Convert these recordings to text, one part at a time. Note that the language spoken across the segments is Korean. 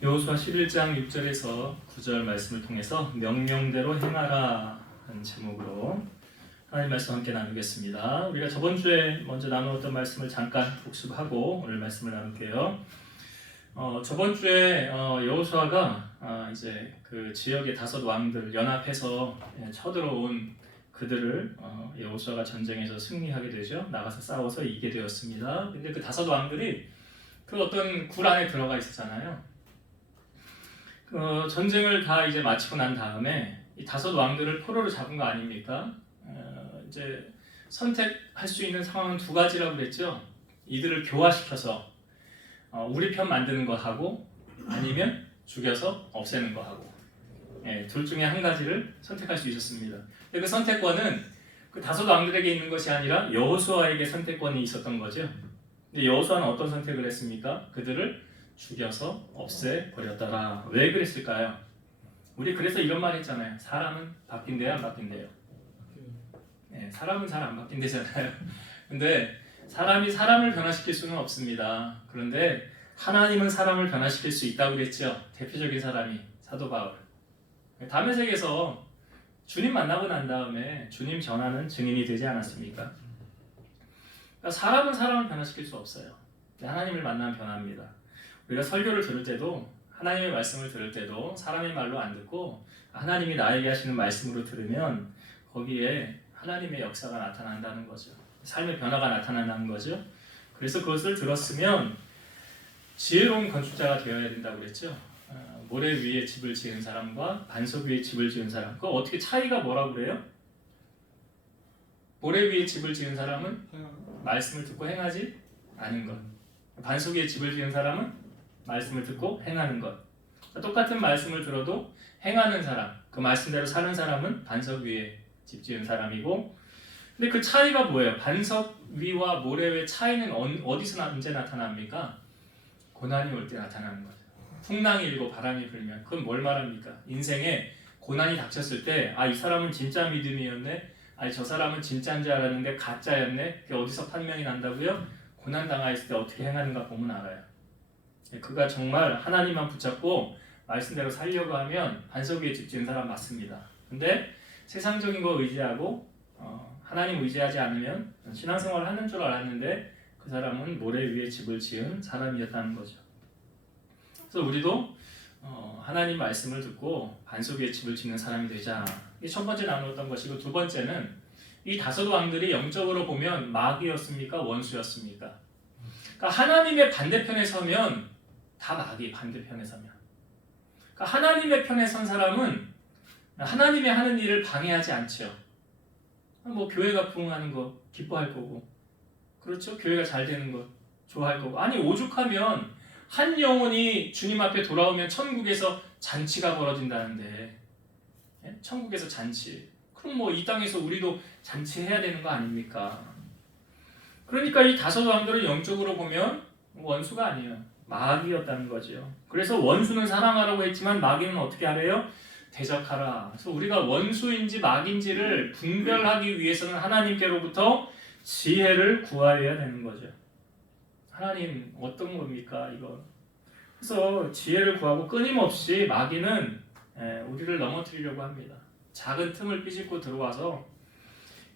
여호수아 11장 6절에서 9절 말씀을 통해서 명령대로 행하라 하는 제목으로 하나님 말씀 함께 나누겠습니다. 우리가 저번 주에 먼저 나누었던 말씀을 잠깐 복습하고 오늘 말씀을 나눌게요. 저번 주에 여호수아가 이제 그 지역의 다섯 왕들 연합해서 쳐들어온 그들을 여호수아가 전쟁에서 승리하게 되죠. 나가서 싸워서 이기게 되었습니다. 근데 그 다섯 왕들이 그 어떤 굴 안에 들어가 있었잖아요. 전쟁을 다 이제 마치고 난 다음에 이 다섯 왕들을 포로로 잡은 거 아닙니까? 이제 선택할 수 있는 상황은 두 가지라고 그랬죠. 이들을 교화시켜서 우리 편 만드는 거 하고 아니면 죽여서 없애는 거 하고, 둘 중에 한 가지를 선택할 수 있었습니다. 근데 그 선택권은 그 다섯 왕들에게 있는 것이 아니라 여호수아에게 선택권이 있었던 거죠. 근데 여호수아는 어떤 선택을 했습니까? 그들을 죽여서 없애버렸더라. 왜 그랬을까요? 우리 그래서 이런 말 했잖아요. 사람은 바뀐대요, 안 바뀐대요? 사람은 잘 안 바뀐대잖아요. 근데 사람이 사람을 변화시킬 수는 없습니다. 그런데 하나님은 사람을 변화시킬 수 있다고 그랬죠. 대표적인 사람이 사도 바울. 다메섹에서 주님 만나고 난 다음에 주님 전하는 증인이 되지 않았습니까? 그러니까 사람은 사람을 변화시킬 수 없어요. 하나님을 만나면 변합니다. 우리가 설교를 들을 때도 하나님의 말씀을 들을 때도 사람의 말로 안 듣고 하나님이 나에게 하시는 말씀으로 들으면 거기에 하나님의 역사가 나타난다는 거죠. 삶의 변화가 나타난다는 거죠. 그래서 그것을 들었으면 지혜로운 건축자가 되어야 된다고 그랬죠. 모래 위에 집을 지은 사람과 반석 위에 집을 지은 사람, 그거 어떻게 차이가 뭐라고 그래요? 모래 위에 집을 지은 사람은 말씀을 듣고 행하지 않은 것, 반석 위에 집을 지은 사람은 말씀을 듣고 행하는 것. 똑같은 말씀을 들어도 행하는 사람, 그 말씀대로 사는 사람은 반석 위에 집 지은 사람이고, 근데 그 차이가 뭐예요? 반석 위와 모래 위의 차이는 어디서 언제 나타납니까? 고난이 올 때 나타나는 거죠. 풍랑이 일고 바람이 불면, 그건 뭘 말합니까? 인생에 고난이 닥쳤을 때, 이 사람은 진짜 믿음이었네, 저 사람은 진짜인 줄 알았는데 가짜였네. 그게 어디서 판명이 난다고요? 고난 당하였을 때 어떻게 행하는가 보면 알아요. 그가 정말 하나님만 붙잡고 말씀대로 살려고 하면 반석 위에 집 지은 사람 맞습니다. 근데 세상적인 거 의지하고 하나님 의지하지 않으면 신앙생활을 하는 줄 알았는데 그 사람은 모래 위에 집을 지은 사람이었다는 거죠. 그래서 우리도 하나님 말씀을 듣고 반석 위에 집을 짓는 사람이 되자. 이게 첫 번째 나누었던 것이고, 두 번째는 이 다섯 왕들이 영적으로 보면 마귀였습니까? 원수였습니까? 그러니까 하나님의 반대편에 서면 다 마귀, 반대편에 서면. 그러니까 하나님의 편에 선 사람은 하나님의 하는 일을 방해하지 않죠. 교회가 부흥하는 거 기뻐할 거고, 그렇죠? 교회가 잘 되는 거 좋아할 거고. 아니, 오죽하면 한 영혼이 주님 앞에 돌아오면 천국에서 잔치가 벌어진다는데, 천국에서 잔치. 그럼 이 땅에서 우리도 잔치해야 되는 거 아닙니까? 그러니까 이 다섯 왕들은 영적으로 보면 원수가 아니에요. 마귀였다는 거죠. 그래서 원수는 사랑하라고 했지만 마귀는 어떻게 하래요? 대적하라. 그래서 우리가 원수인지 마귀인지를 분별하기 위해서는 하나님께로부터 지혜를 구하여야 되는 거죠. 하나님 어떤 겁니까 이거? 그래서 지혜를 구하고 끊임없이 마귀는 우리를 넘어뜨리려고 합니다. 작은 틈을 삐집고 들어와서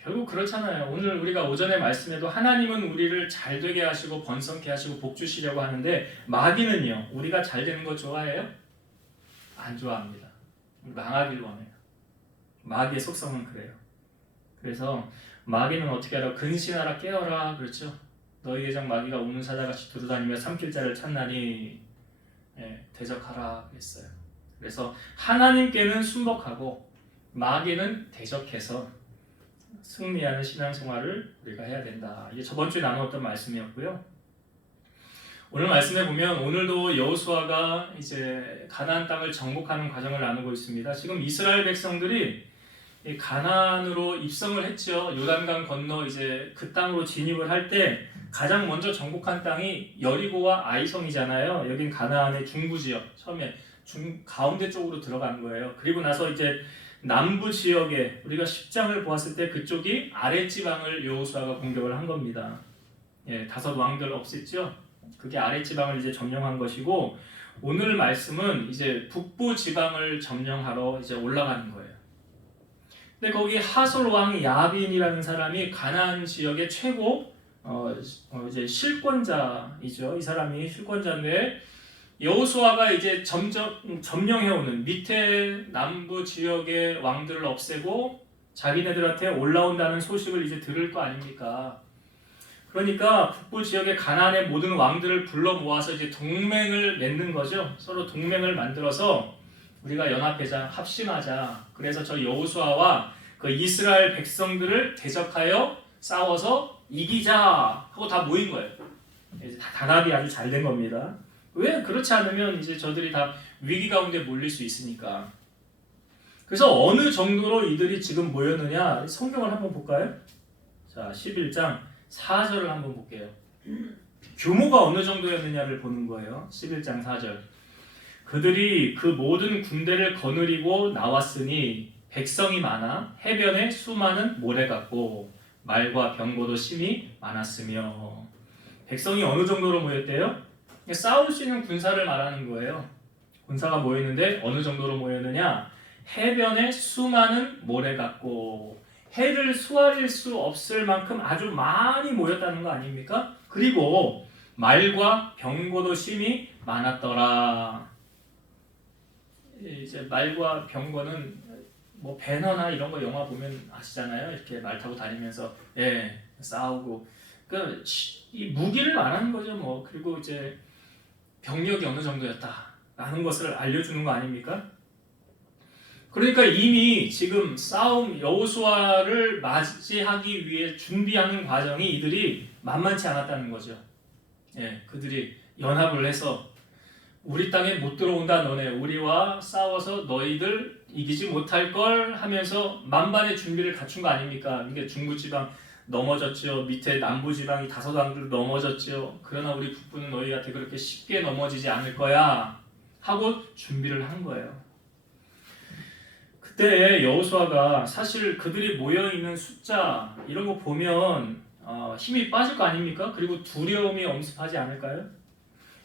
결국 그렇잖아요. 오늘 우리가 오전에 말씀에도 하나님은 우리를 잘 되게 하시고 번성케 하시고 복 주시려고 하는데 마귀는요, 우리가 잘 되는 거 좋아해요? 안 좋아합니다. 망하길 원해요. 마귀의 속성은 그래요. 그래서 마귀는 어떻게 하라고? 근신하라 깨어라, 그렇죠? 너희 대장 마귀가 우는 사자같이 두루다니며 삼킬 자를 찾나니 대적하라 그랬어요. 그래서 하나님께는 순복하고 마귀는 대적해서 승리하는 신앙생활을 우리가 해야 된다. 이게 저번 주에 나누었던 말씀이었고요. 오늘 말씀에 보면 오늘도 여호수아가 이제 가나안 땅을 정복하는 과정을 나누고 있습니다. 지금 이스라엘 백성들이 가나안으로 입성을 했죠. 요단강 건너 이제 그 땅으로 진입을 할 때 가장 먼저 정복한 땅이 여리고와 아이성이잖아요. 여긴 가나안의 중부 지역, 처음에 가운데 쪽으로 들어간 거예요. 그리고 나서 이제 남부 지역에 우리가 10장을 보았을 때 그쪽이 아랫지방을 여호수아가 공격을 한 겁니다. 다섯 왕들 없앴죠. 그게 아랫지방을 이제 점령한 것이고, 오늘 말씀은 이제 북부 지방을 점령하러 이제 올라가는 거예요. 근데 거기 하솔 왕 야빈이라는 사람이 가나안 지역의 최고 이제 실권자이죠. 이 사람이 실권자인데 여호수아가 이제 점령해오는 밑에 남부 지역의 왕들을 없애고 자기네들한테 올라온다는 소식을 이제 들을 거 아닙니까? 그러니까 북부 지역의 가나안의 모든 왕들을 불러 모아서 이제 동맹을 맺는 거죠. 서로 동맹을 만들어서 우리가 연합회자 합심하자. 그래서 저 여호수아와 그 이스라엘 백성들을 대적하여 싸워서 이기자 하고 다 모인 거예요. 단합이 아주 잘 된 겁니다. 왜 그렇지 않으면 이제 저들이 다 위기 가운데 몰릴 수 있으니까. 그래서 어느 정도로 이들이 지금 모였느냐 성경을 한번 볼까요? 자, 11장 4절을 한번 볼게요. 규모가 어느 정도였느냐를 보는 거예요. 11장 4절. 그들이 그 모든 군대를 거느리고 나왔으니 백성이 많아 해변에 수많은 모래 같고 말과 병거도 심히 많았으며. 백성이 어느 정도로 모였대요? 싸울 수 있는 군사를 말하는 거예요. 군사가 모였는데 어느 정도로 모였느냐? 해변에 수많은 모래 같고 해를 수아릴 수 없을 만큼 아주 많이 모였다는 거 아닙니까? 그리고 말과 병거도 심히 많았더라. 이제 말과 병거는 뭐 배너나 이런 거 영화 보면 아시잖아요. 이렇게 말 타고 다니면서 싸우고 그 이 무기를 말하는 거죠. 뭐 그리고 이제 병력이 어느 정도였다라는 것을 알려주는 거 아닙니까? 그러니까 이미 지금 싸움 여호수아를 맞이하기 위해 준비하는 과정이 이들이 만만치 않았다는 거죠. 그들이 연합을 해서 우리 땅에 못 들어온다 너네 우리와 싸워서 너희들 이기지 못할 걸 하면서 만반의 준비를 갖춘 거 아닙니까? 이게 중부지방 넘어졌죠. 밑에 남부지방이 5왕들 넘어졌죠. 그러나 우리 북부는 너희한테 그렇게 쉽게 넘어지지 않을 거야 하고 준비를 한 거예요. 그때 여호수아가 사실 그들이 모여있는 숫자 이런 거 보면 힘이 빠질 거 아닙니까? 그리고 두려움이 엄습하지 않을까요?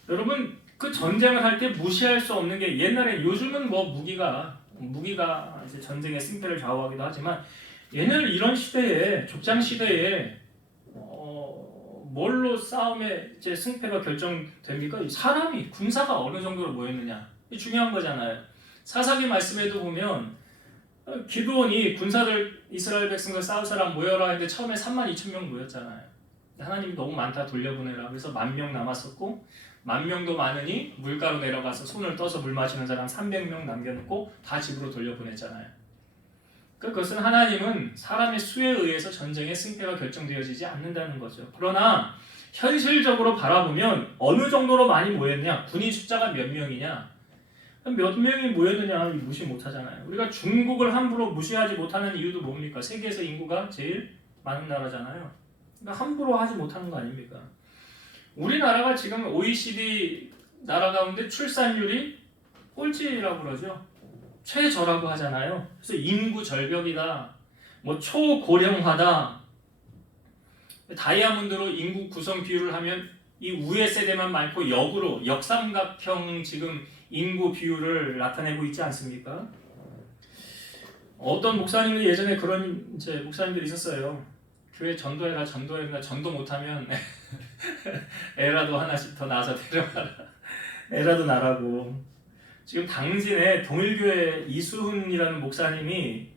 여러분 그 전쟁을 할 때 무시할 수 없는 게 옛날에 요즘은 뭐 무기가 이제 전쟁의 승패를 좌우하기도 하지만 옛날 이런 시대에 족장 시대에 뭘로 싸움의 이제 승패가 결정됩니까? 사람이 군사가 어느 정도로 모였느냐 이게 중요한 거잖아요. 사사기 말씀에도 보면 기드온이 군사들 이스라엘 백성들 싸울 사람 모여라 했는데 처음에 32,000명 모였잖아요. 하나님이 너무 많다 돌려보내라 그래서 10,000명 남았었고 10,000명도 많으니 물가로 내려가서 손을 떠서 물 마시는 사람 300명 남겨놓고 다 집으로 돌려보냈잖아요. 그것은 하나님은 사람의 수에 의해서 전쟁의 승패가 결정되어지지 않는다는 거죠. 그러나 현실적으로 바라보면 어느 정도로 많이 모였냐? 군인 숫자가 몇 명이냐? 몇 명이 모였느냐 무시 못하잖아요. 우리가 중국을 함부로 무시하지 못하는 이유도 뭡니까? 세계에서 인구가 제일 많은 나라잖아요. 그러니까 함부로 하지 못하는 거 아닙니까? 우리나라가 지금 OECD 나라 가운데 출산율이 꼴찌라고 그러죠. 최저라고 하잖아요. 그래서 인구 절벽이다. 뭐 초고령화다. 다이아몬드로 인구 구성 비율을 하면 이 우회 세대만 많고 역으로 역삼각형 지금 인구 비율을 나타내고 있지 않습니까? 어떤 목사님이 예전에 그런 이제 목사님들이 있었어요. 교회 전도해라 전도 못하면 애라도 하나씩 더 낳아서 데려가라. 애라도 나라고. 지금 당진에 동일교회 이수훈이라는 목사님이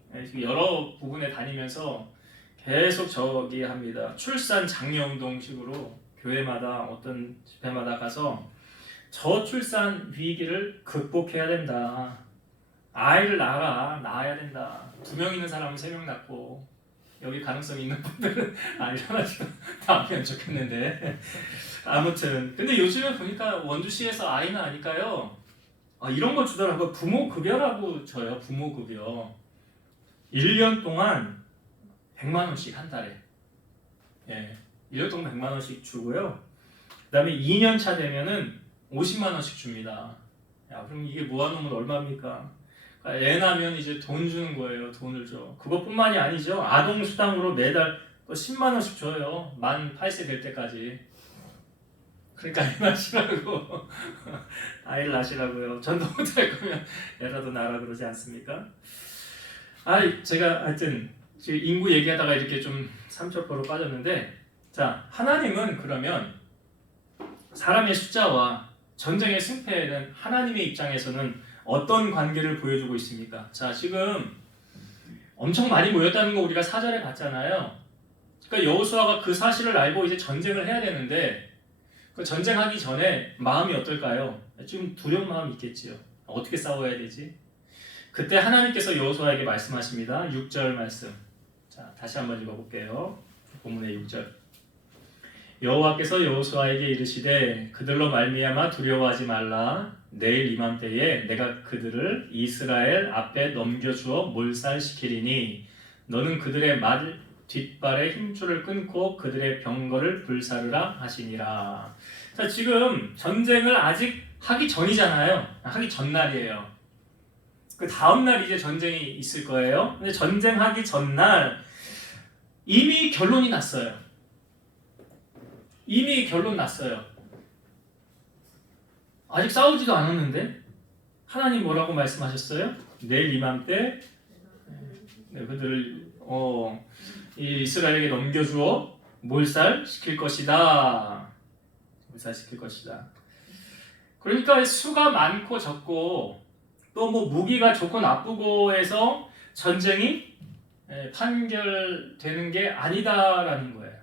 여러 부분에 다니면서 계속 저기 합니다. 출산 장려운동식으로 교회마다 어떤 집회마다 가서 저출산 위기를 극복해야 된다. 아이를 낳아야 된다. 2명 있는 사람은 3명 낳고 여기 가능성이 있는 분들은 아이를 하나씩 낳으면 좋겠는데 아무튼 근데 요즘에 보니까 원주시에서 아이 낳으니까요 이런 거 주더라고요. 부모급여라고 줘요. 부모급여 1년 동안 100만 원씩 한 달에 1년 동안 100만 원씩 주고요. 그 다음에 2년 차 되면은 50만 원씩 줍니다. 야, 그럼 이게 모아놓으면 얼마입니까? 그러니까 애 낳으면 이제 돈 주는 거예요. 돈을 줘. 그것뿐만이 아니죠. 아동수당으로 매달 10만 원씩 줘요. 만 8세 될 때까지. 그러니까 애 낳으시라고. 아이를 낳으시라고요. 전도 못할 거면 애라도 낳으라 그러지 않습니까? 제가 하여튼 지금 인구 얘기하다가 이렇게 좀 삼척포로 빠졌는데, 자, 하나님은 그러면 사람의 숫자와 전쟁의 승패에는 하나님의 입장에서는 어떤 관계를 보여주고 있습니까? 자, 지금 엄청 많이 모였다는 거 우리가 4절에 봤잖아요. 그러니까 여호수아가 그 사실을 알고 이제 전쟁을 해야 되는데, 그 전쟁하기 전에 마음이 어떨까요? 좀 두려운 마음이 있겠지요. 어떻게 싸워야 되지? 그때 하나님께서 여호수아에게 말씀하십니다. 6절 말씀. 자, 다시 한번 읽어볼게요. 본문의 6절. 여호와께서 여호수아에게 이르시되 그들로 말미암아 두려워하지 말라. 내일 이맘때에 내가 그들을 이스라엘 앞에 넘겨주어 몰살시키리니 너는 그들의 말 뒷발의 힘줄을 끊고 그들의 병거를 불사르라 하시니라. 자, 지금 전쟁을 아직 하기 전이잖아요. 하기 전날이에요. 그 다음날 이제 전쟁이 있을 거예요. 근데 전쟁하기 전날 이미 결론이 났어요. 이미 결론 났어요. 아직 싸우지도 않았는데 하나님 뭐라고 말씀하셨어요? 내일 이맘때 그들을 이 이스라엘에게 넘겨주어 몰살시킬 것이다. 몰살시킬 것이다. 그러니까 수가 많고 적고 또 뭐 무기가 좋고 나쁘고 해서 전쟁이 판결되는 게 아니다라는 거예요.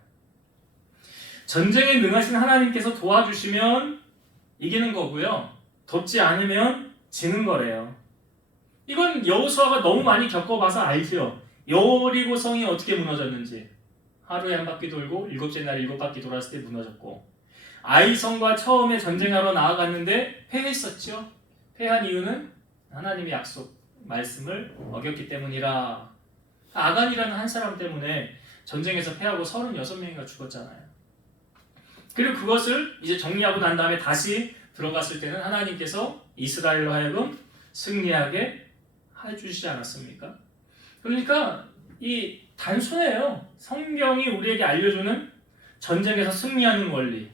전쟁에 능하신 하나님께서 도와주시면 이기는 거고요. 돕지 않으면 지는 거래요. 이건 여호수아가 너무 많이 겪어봐서 알죠. 여리고성이 어떻게 무너졌는지. 하루에 한 바퀴 돌고 7째 날 7바퀴 돌았을 때 무너졌고, 아이성과 처음에 전쟁하러 나아갔는데 패했었죠. 패한 이유는 하나님의 약속 말씀을 어겼기 때문이라. 아간이라는 한 사람 때문에 전쟁에서 패하고 36명이가 죽었잖아요. 그리고 그것을 이제 정리하고 난 다음에 다시 들어갔을 때는 하나님께서 이스라엘로 하여금 승리하게 해주시지 않았습니까? 그러니까 이 단순해요. 성경이 우리에게 알려주는 전쟁에서 승리하는 원리.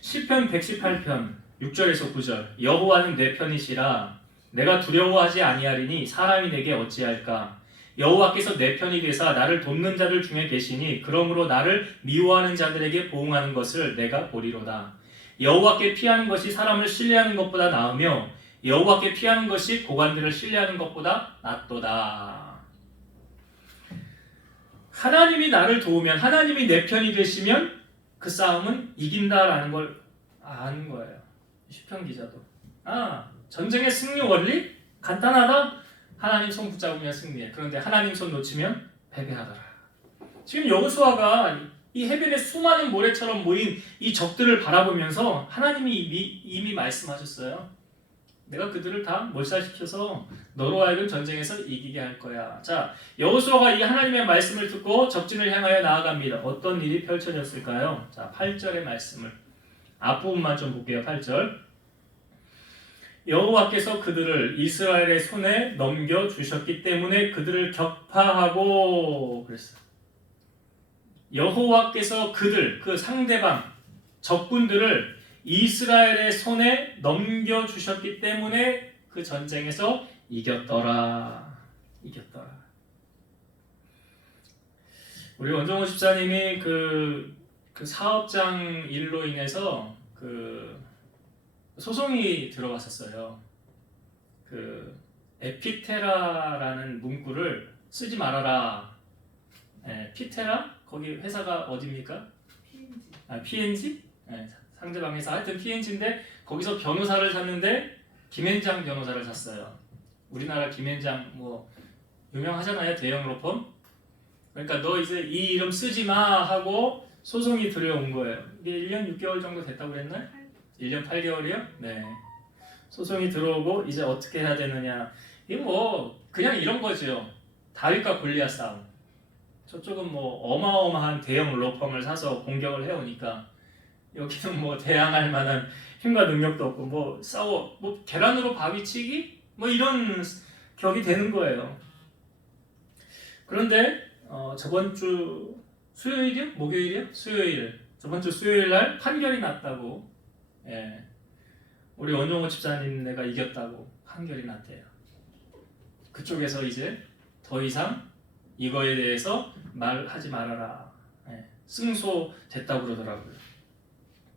시편 118편 6절에서 9절. 여호와는 내 편이시라 내가 두려워하지 아니하리니 사람이 내게 어찌할까. 여호와께서 내 편이 되사 나를 돕는 자들 중에 계시니 그러므로 나를 미워하는 자들에게 보응하는 것을 내가 보리로다. 여호와께 피하는 것이 사람을 신뢰하는 것보다 나으며 여호와께 피하는 것이 고관들을 신뢰하는 것보다 낫도다. 하나님이 나를 도우면, 하나님이 내 편이 되시면 그 싸움은 이긴다라는 걸 아는 거예요. 시편 기자도. 전쟁의 승리 원리? 간단하다? 하나님 손 붙잡으면 승리해. 그런데 하나님 손 놓치면 패배하더라. 지금 여호수아가 이 해변에 수많은 모래처럼 모인 이 적들을 바라보면서 하나님이 이미 말씀하셨어요. 내가 그들을 다 몰살시켜서 너로 하여금 전쟁에서 이기게 할 거야. 자, 여호수아가 이 하나님의 말씀을 듣고 적진을 향하여 나아갑니다. 어떤 일이 펼쳐졌을까요? 자, 8절의 말씀을 앞부분만 좀 볼게요. 8절. 여호와께서 그들을 이스라엘의 손에 넘겨주셨기 때문에 그들을 격파하고 그랬어요. 여호와께서 그들, 그 상대방, 적군들을 이스라엘의 손에 넘겨주셨기 때문에 그 전쟁에서 이겼더라. 우리 원종호 집사님이 그 사업장 일로 인해서 소송이 들어갔었어요. 에피테라라는 문구를 쓰지 말아라. 피테라? 거기 회사가 어디입니까? PNG? 상대방 회사. 하여튼 PNG인데 거기서 변호사를 샀는데 김앤장 변호사를 샀어요. 우리나라 김앤장 뭐 유명하잖아요. 대형 로펌. 그러니까 너 이제 이 이름 쓰지 마 하고 소송이 들어온 거예요. 이게 1년 6개월 정도 됐다고 그랬나요? 1년 8개월이요? 네. 소송이 들어오고 이제 어떻게 해야 되느냐. 이거 뭐 그냥 이런 거죠. 다윗과 골리앗 싸움. 저쪽은 뭐 어마어마한 대형 로펌을 사서 공격을 해오니까 여기는 뭐 대항할 만한 힘과 능력도 없고 뭐 싸워 뭐 계란으로 바위치기 뭐 이런 격이 되는 거예요. 그런데 저번 주 수요일이요? 목요일이요? 수요일 저번 주 수요일 날 판결이 났다고, 예, 우리 원종호 집사님 내가 이겼다고 판결이 났대요. 그쪽에서 이제 더 이상 이거에 대해서 말하지 말아라, 예, 승소됐다고 그러더라고요.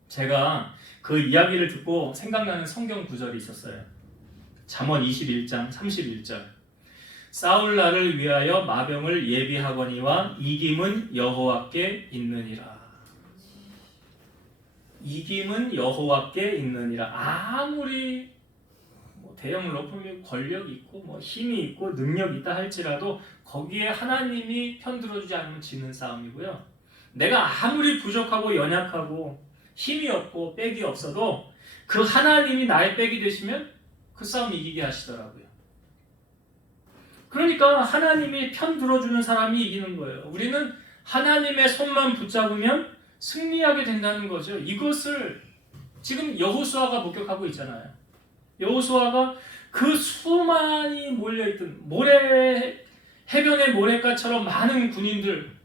제가 그 이야기를 듣고 생각나는 성경 구절이 있었어요. 잠언 21장 31절. 싸울 날을 위하여 마병을 예비하거니와 이김은 여호와께 있느니라. 이김은 여호와께 있느니라. 아무리 대형 로펌이 권력이 있고 힘이 있고 능력이 있다 할지라도 거기에 하나님이 편들어주지 않으면 지는 싸움이고요. 내가 아무리 부족하고 연약하고 힘이 없고 빽이 없어도 그 하나님이 나의 빽이 되시면 그 싸움 이기게 하시더라고요. 그러니까 하나님이 편 들어주는 사람이 이기는 거예요. 우리는 하나님의 손만 붙잡으면 승리하게 된다는 거죠. 이것을 지금 여호수아가 목격하고 있잖아요. 여호수아가 그 수많이 몰려있던 해변의 모래가처럼 많은 군인들,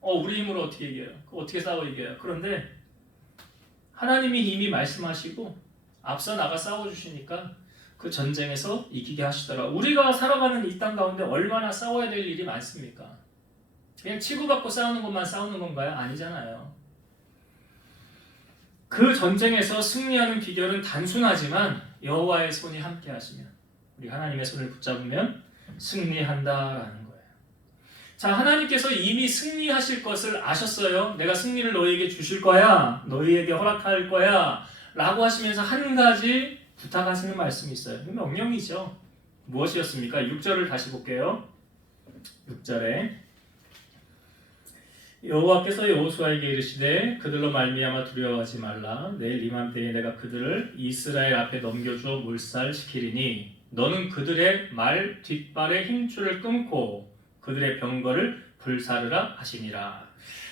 우리 힘으로 어떻게 이겨요? 어떻게 싸워 이겨요? 그런데 하나님이 이미 말씀하시고 앞서 나가 싸워주시니까 그 전쟁에서 이기게 하시더라. 우리가 살아가는 이 땅 가운데 얼마나 싸워야 될 일이 많습니까? 그냥 치고받고 싸우는 것만 싸우는 건가요? 아니잖아요. 그 전쟁에서 승리하는 비결은 단순하지만 여호와의 손이 함께 하시면, 우리 하나님의 손을 붙잡으면 승리한다라는 거예요. 자, 하나님께서 이미 승리하실 것을 아셨어요. 내가 승리를 너희에게 주실 거야, 너희에게 허락할 거야 라고 하시면서 한 가지 부탁하시는 말씀이 있어요. 명령이죠. 무엇이었습니까? 6절을 다시 볼게요. 6절에 여호와께서 여호수아에게 이르시되 그들로 말미암아 두려워하지 말라. 내일 이맘때에 내가 그들을 이스라엘 앞에 넘겨주어 몰살시키리니 너는 그들의 말 뒷발의 힘줄을 끊고 그들의 병거를 불사르라 하시니라.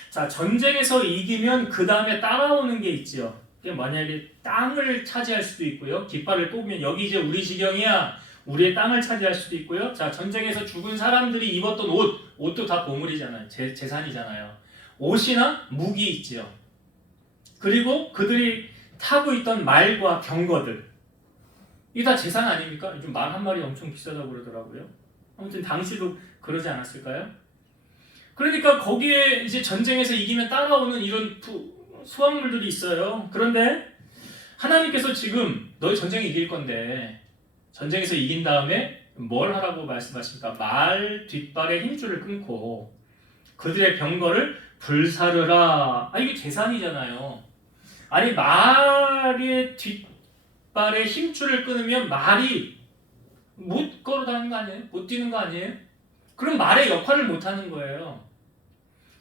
자, 전쟁에서 이기면 그 다음에 따라오는 게 있지요. 만약에 땅을 차지할 수도 있고요. 깃발을 뽑으면 여기 이제 우리 지경이야, 우리의 땅을 차지할 수도 있고요. 자, 전쟁에서 죽은 사람들이 입었던 옷도 다 보물이잖아요. 재산이잖아요. 옷이나 무기 있지요. 그리고 그들이 타고 있던 말과 병거들, 이게 다 재산 아닙니까? 요즘 말 한 마리 엄청 비싸다고 그러더라고요. 아무튼 당시도 그러지 않았을까요? 그러니까 거기에 이제 전쟁에서 이기면 따라오는 이런 수확물들이 있어요. 그런데 하나님께서 지금 너희 전쟁에 이길 건데 전쟁에서 이긴 다음에 뭘 하라고 말씀하십니까? 말 뒷발의 힘줄을 끊고 그들의 병거를 불사르라. 이게 재산이잖아요. 아니, 말의 뒷발의 힘줄을 끊으면 말이 못 걸어다니는 거 아니에요? 못 뛰는 거 아니에요? 그럼 말의 역할을 못 하는 거예요.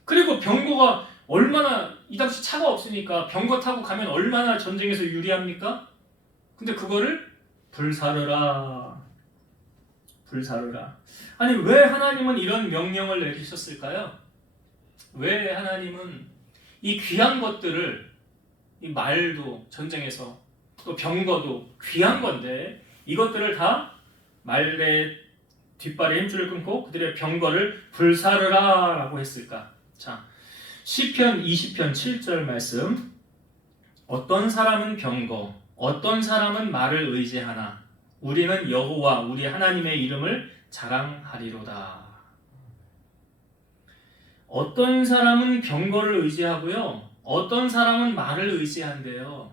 그리고 병거가 얼마나, 이 당시 차가 없으니까 병거 타고 가면 얼마나 전쟁에서 유리합니까? 근데 그거를 불사르라. 아니, 왜 하나님은 이런 명령을 내리셨을까요? 왜 하나님은 이 귀한 것들을, 이 말도 전쟁에서, 또 병거도 귀한 건데 이것들을 다 말의 뒷발에 힘줄을 끊고 그들의 병거를 불사르라 라고 했을까? 자, 시편 20편 7절 말씀. 어떤 사람은 병거, 어떤 사람은 말을 의지하나 우리는 여호와 우리 하나님의 이름을 자랑하리로다. 어떤 사람은 병거를 의지하고요, 어떤 사람은 말을 의지한대요.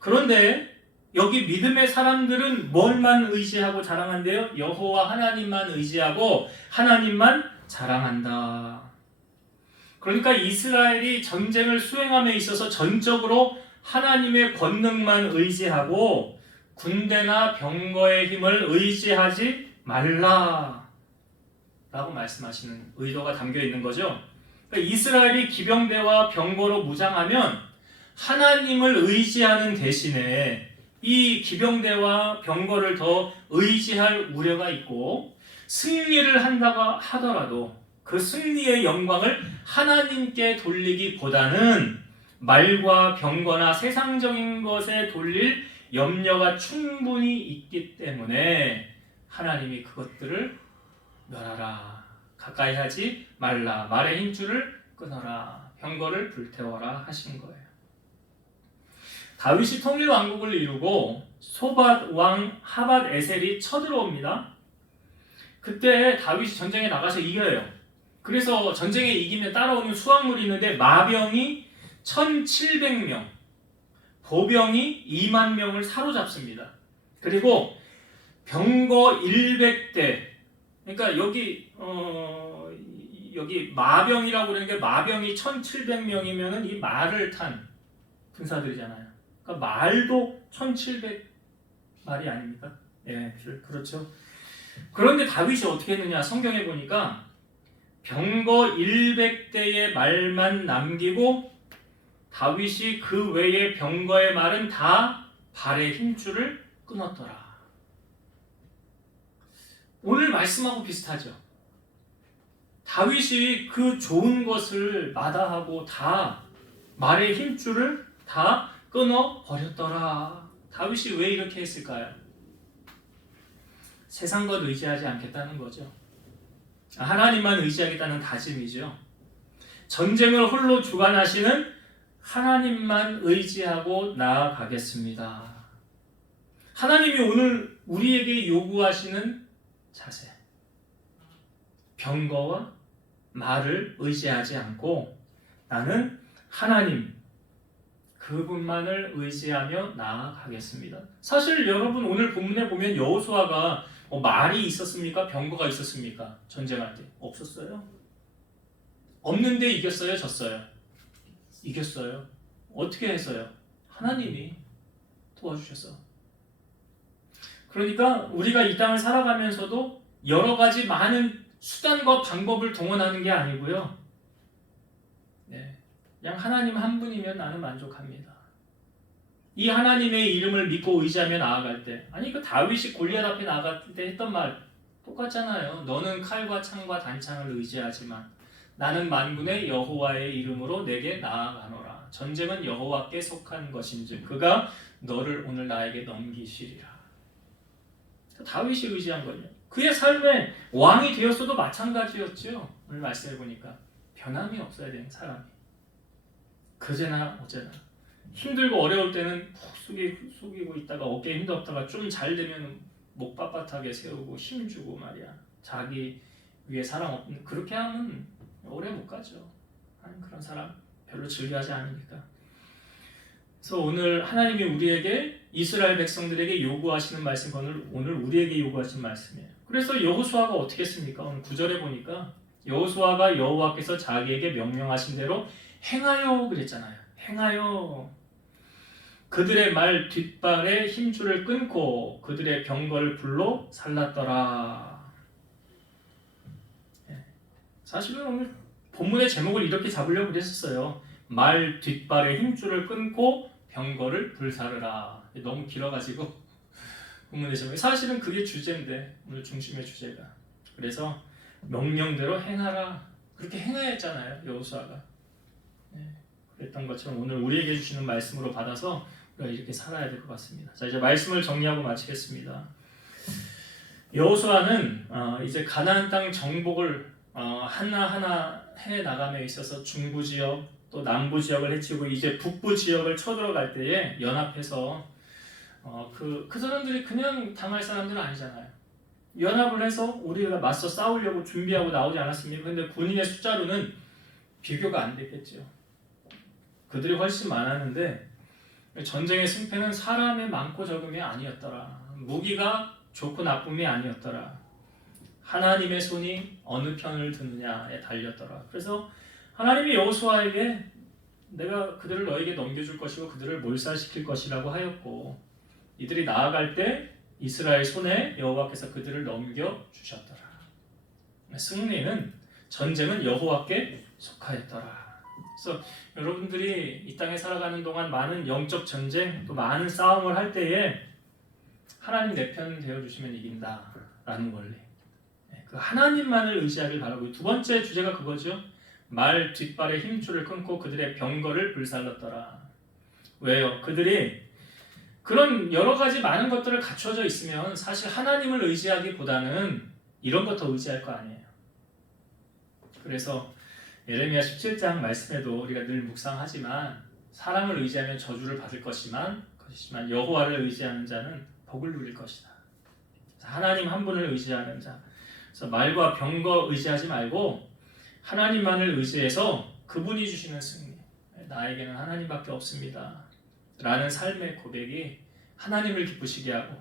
그런데 여기 믿음의 사람들은 뭘만 의지하고 자랑한대요? 여호와 하나님만 의지하고 하나님만 자랑한다. 그러니까 이스라엘이 전쟁을 수행함에 있어서 전적으로 하나님의 권능만 의지하고 군대나 병거의 힘을 의지하지 말라 라고 말씀하시는 의도가 담겨 있는 거죠. 그러니까 이스라엘이 기병대와 병거로 무장하면 하나님을 의지하는 대신에 이 기병대와 병거를 더 의지할 우려가 있고, 승리를 한다고 하더라도 그 승리의 영광을 하나님께 돌리기보다는 말과 병거나 세상적인 것에 돌릴 염려가 충분히 있기 때문에 하나님이 그것들을 멸하라, 가까이 하지 말라, 말의 힘줄을 끊어라. 형거를 불태워라 하신 거예요. 다윗이 통일 왕국을 이루고 소밧 왕 하밧 에셀이 쳐들어옵니다. 그때 다윗이 전쟁에 나가서 이겨요. 그래서 전쟁에 이기면 따라오는 수확물이 있는데 마병이 1700명, 보병이 2만 명을 사로잡습니다. 그리고 병거 100대, 그러니까 여기 마병이라고 그러는 게 마병이 1700명이면은 이 말을 탄 군사들이잖아요. 그러니까 말도 1700말이 아닙니까? 예, 그렇죠. 그런데 다윗이 어떻게 했느냐? 성경에 보니까 병거 100대의 말만 남기고 다윗이 그 외의 병거의 말은 다 발의 힘줄을 끊었더라. 오늘 말씀하고 비슷하죠. 다윗이 그 좋은 것을 마다하고 다 말의 힘줄을 다 끊어버렸더라. 다윗이 왜 이렇게 했을까요? 세상 것 의지하지 않겠다는 거죠. 하나님만 의지하겠다는 다짐이죠. 전쟁을 홀로 주관하시는 하나님만 의지하고 나아가겠습니다. 하나님이 오늘 우리에게 요구하시는 자세, 병거와 말을 의지하지 않고 나는 하나님 그분만을 의지하며 나아가겠습니다. 사실 여러분 오늘 본문에 보면 여호수아가 말이 있었습니까? 병거가 있었습니까? 전쟁할 때 없었어요. 없는데 이겼어요? 졌어요? 이겼어요. 어떻게 해서요? 하나님이 도와주셔서. 그러니까 우리가 이 땅을 살아가면서도 여러 가지 많은 수단과 방법을 동원하는 게 아니고요. 네, 그냥 하나님 한 분이면 나는 만족합니다. 이 하나님의 이름을 믿고 의지하며 나아갈 때, 아니 그 다윗이 골리앗 앞에 나갈 때 했던 말 똑같잖아요. 너는 칼과 창과 단창을 의지하지만 나는 만군의 여호와의 이름으로 내게 나아가노라. 전쟁은 여호와께 속한 것인즉 그가 너를 오늘 나에게 넘기시리라. 다윗이 의지한 거예요. 그의 삶에 왕이 되었어도 마찬가지였죠. 오늘 말씀해 보니까 변함이 없어야 되는 사람이. 그제나 어제나 힘들고 어려울 때는 푹 숙이고 있다가 어깨에 힘도 없다가 좀 잘 되면 목 빳빳하게 세우고 힘주고 말이야. 자기 위에 사람 없는 그렇게 하면 오래 못 가죠. 그런 사람 별로 즐겨하지 않으니까. 그래서 오늘 하나님이 우리에게 이스라엘 백성들에게 요구하시는 말씀, 오늘 우리에게 요구하신 말씀이에요. 그래서 여호수아가 어떻게 했습니까? 오늘 9절에 보니까 여호수아가 여호와께서 자기에게 명령하신 대로 행하여 그랬잖아요. 행하여 그들의 말 뒷발에 힘줄을 끊고 그들의 병거를 불로 살랐더라. 사실은 오늘 본문의 제목을 이렇게 잡으려고 그랬었어요. 말 뒷발에 힘줄을 끊고 병거를 불사르라. 너무 길어가지고 본문의 제목이 사실은 그게 주제인데 오늘 중심의 주제가. 그래서 명령대로 행하라. 그렇게 행해야 했잖아요. 여호수아가. 그랬던 것처럼 오늘 우리에게 주시는 말씀으로 받아서 우리가 이렇게 살아야 될 것 같습니다. 자, 이제 말씀을 정리하고 마치겠습니다. 여호수아는 이제 가나안 땅 정복을 하나하나 해 나감에 있어서 중부 지역 또 남부 지역을 해치고 이제 북부 지역을 쳐들어갈 때에 연합해서 그 사람들이 그냥 당할 사람들은 아니잖아요. 연합을 해서 우리가 맞서 싸우려고 준비하고 나오지 않았습니까? 근데 군인의 숫자로는 비교가 안 됐겠죠. 그들이 훨씬 많았는데 전쟁의 승패는 사람의 많고 적음이 아니었더라. 무기가 좋고 나쁨이 아니었더라. 하나님의 손이 어느 편을 드느냐에 달렸더라. 그래서 하나님이 여호수아에게 내가 그들을 너에게 넘겨줄 것이고 그들을 몰살시킬 것이라고 하였고 이들이 나아갈 때 이스라엘 손에 여호와께서 그들을 넘겨주셨더라. 승리는 전쟁은 여호와께 속하였더라. 그래서 여러분들이 이 땅에 살아가는 동안 많은 영적 전쟁 또 많은 싸움을 할 때에 하나님 내 편 되어주시면 이긴다라는 원리. 그 하나님만을 의지하길 바라고 두 번째 주제가 그거죠. 말 뒷발에 힘줄을 끊고 그들의 병거를 불살랐더라. 왜요? 그들이 그런 여러 가지 많은 것들을 갖춰져 있으면 사실 하나님을 의지하기보다는 이런 것 더 의지할 거 아니에요. 그래서 예레미야 17장 말씀에도 우리가 늘 묵상하지만 사람을 의지하면 저주를 받을 것이지만 여호와를 의지하는 자는 복을 누릴 것이다. 하나님 한 분을 의지하는 자. 그래서 말과 병거 의지하지 말고 하나님만을 의지해서 그분이 주시는 승리. 나에게는 하나님밖에 없습니다. 라는 삶의 고백이 하나님을 기쁘시게 하고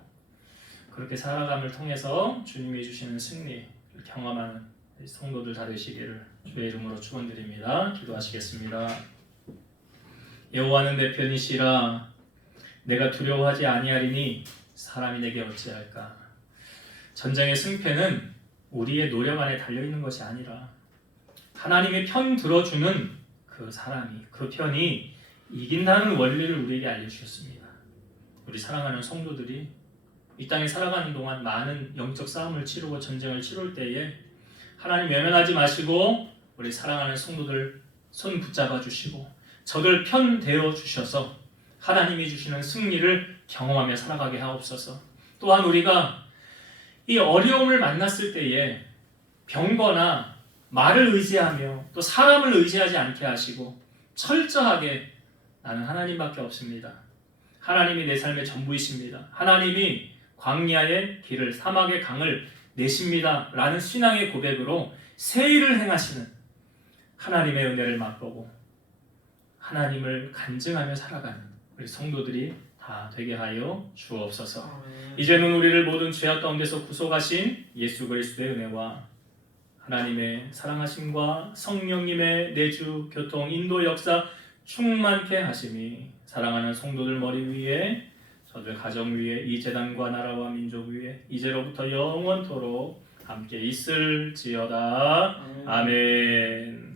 그렇게 살아감을 통해서 주님이 주시는 승리를 경험하는 성도들 다 되시기를 주의 이름으로 축원드립니다. 기도하시겠습니다. 여호와는 내 편이시라 내가 두려워하지 아니하리니 사람이 내게 어찌할까. 전쟁의 승패는 우리의 노력 안에 달려있는 것이 아니라 하나님의 편 들어주는 그 사람이 그 편이 이긴다는 원리를 우리에게 알려주셨습니다. 우리 사랑하는 성도들이 이 땅에 살아가는 동안 많은 영적 싸움을 치르고 전쟁을 치룰 때에 하나님 외면하지 마시고 우리 사랑하는 성도들 손 붙잡아 주시고 저들 편 되어 주셔서 하나님이 주시는 승리를 경험하며 살아가게 하옵소서. 또한 우리가 이 어려움을 만났을 때에 병거나 말을 의지하며 또 사람을 의지하지 않게 하시고 철저하게 나는 하나님밖에 없습니다. 하나님이 내 삶의 전부이십니다. 하나님이 광야의 길을 사막의 강을 내십니다. 라는 신앙의 고백으로 새 일을 행하시는 하나님의 은혜를 맛보고 하나님을 간증하며 살아가는 우리 성도들이 다 되게 하여 주옵소서. 이제는 우리를 모든 죄악 가운데서 구속하신 예수 그리스도의 은혜와 하나님의 사랑하심과 성령님의 내주, 교통, 인도 역사 충만케 하심이 사랑하는 성도들 머리 위에 저들 가정 위에 이 재단과 나라와 민족 위에 이제로부터 영원토록 함께 있을지어다. 아멘.